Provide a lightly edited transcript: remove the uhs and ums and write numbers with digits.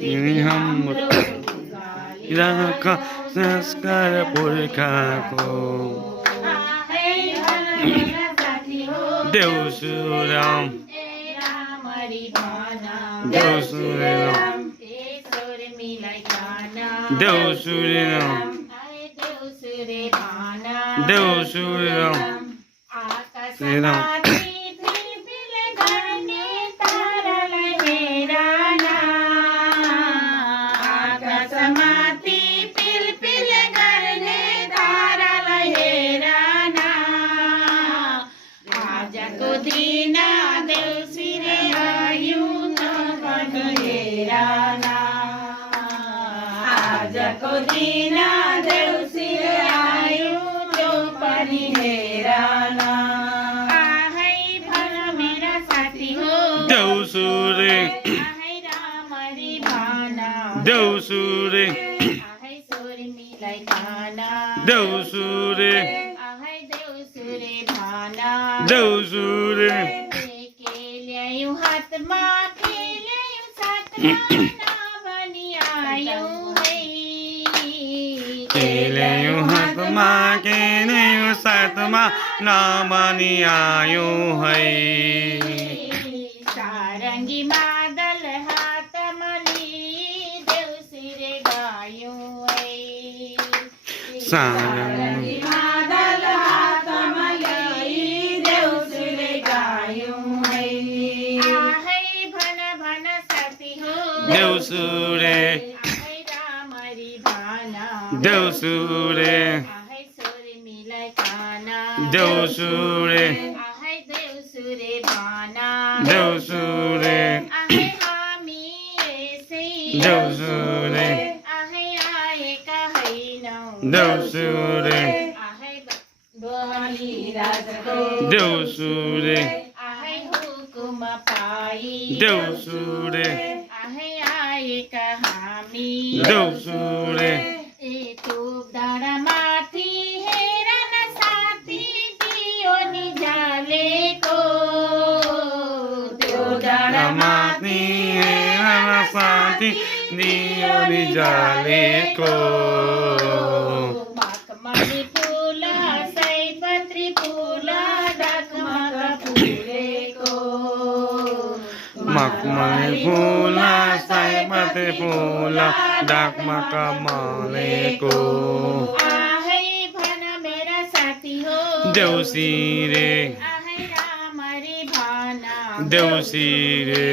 हाम्रो इलाका संस्कार पुर्खाको देउसु राम देउसु राम देउसु राम देउसु राम आजको दिन देउसिरे आयु त्यो पनि हेरन आहै भन मेरा साथी हो देउसुरे आहै रामरी भन देउसुरे आहै सोर्मीलाई भन देउसुरे आहै देउसुरे भन देउसुरे के ल्यायौ हातमा के ल्यायौ साथमा नभनी आयौ केलेयौ हातमा केलेयौ साथमा नभनी आयो है सारङ्गी मादल हातमा लिई देउसिरे गायौ है सारङ्गी मादल हातमा लिई देउसिरे गायौ है आहै भन भन साथी हो देउसुरे देउसुरे आहै सोर्मीलाई भन देउसुरे आहै देउसुरे भन देउसुरे आहै हामी यसै देउसुरे आहै आएका हैनौ देउसुरे आहै बलि राजको देउसुरे आहै हुकुम पाई देउसुरे आहै आएका हामी देउसुरे माथि हेर न साथी दियो नि जालेको त्यो माथि हेर न साथी दियो नि जालेको मखमली फुल सयपत्री फुल डगमग फुलेको मखमली फुल सयपत्री फुल डगमग मलेको आहै भन मेरा साथी हो देउसिरे आहै रामरी भन देउसिरे